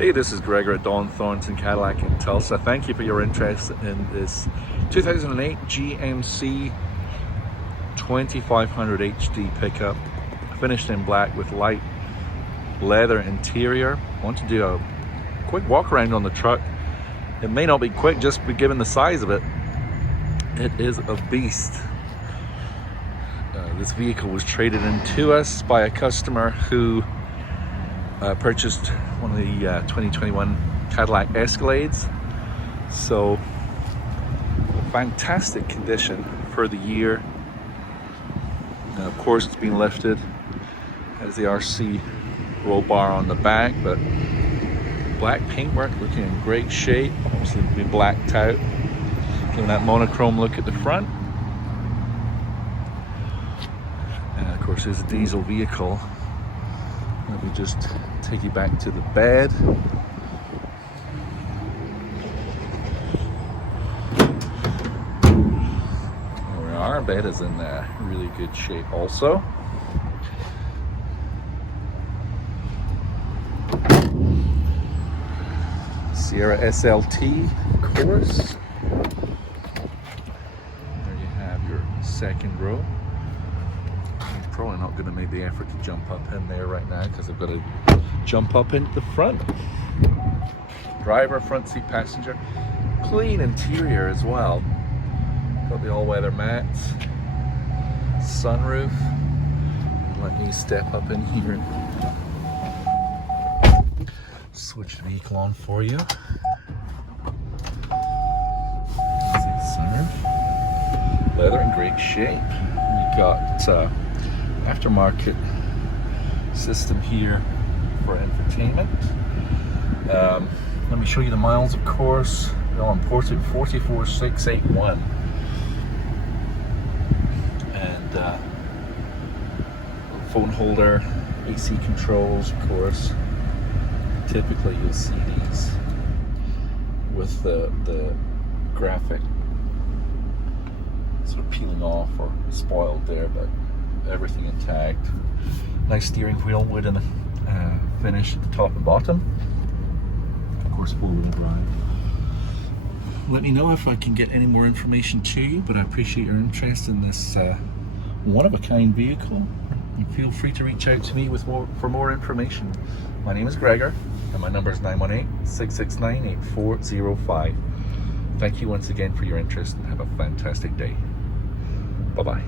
Hey, this is Gregor at Don Thornton Cadillac in Tulsa. Thank you for your interest in this 2008 GMC 2500 HD pickup, finished in black with light leather interior. I want to do a quick walk around on the truck. It may not be quick just given the size of it. It is a beast. This vehicle was traded in to us by a customer who purchased one of the 2021 Cadillac Escalades. So fantastic condition for the year. Of course, it's been lifted, has the RC roll bar on the back, but black paintwork, looking in great shape. Obviously be blacked out, giving that monochrome look at the front. And of course, it's a diesel vehicle. Let me just take you back to the bed. There we are. Our bed is in really good shape also. Sierra SLT, of course. There you have your second row. Probably not going to make the effort to jump up in there right now because I've got to jump up into the front. Driver, front seat, passenger. Clean interior as well. Got the all-weather mats. Sunroof. Let me step up in here and switch the vehicle on for you. Sunroof. Leather in great shape. We got aftermarket system here for entertainment. Let me show you the miles, of course. They're all imported, 44,681. And phone holder, AC controls, of course. Typically you'll see these with the graphic sort of peeling off or spoiled there, but everything intact. Nice steering wheel, wooden finish at the top and bottom. Of course, four-wheel drive. Let me know if I can get any more information to you, but I appreciate your interest in this one-of-a-kind vehicle. And feel free to reach out to me for more information. My name is Gregor, and my number is 918-669-8405. Thank you once again for your interest, and have a fantastic day. Bye-bye.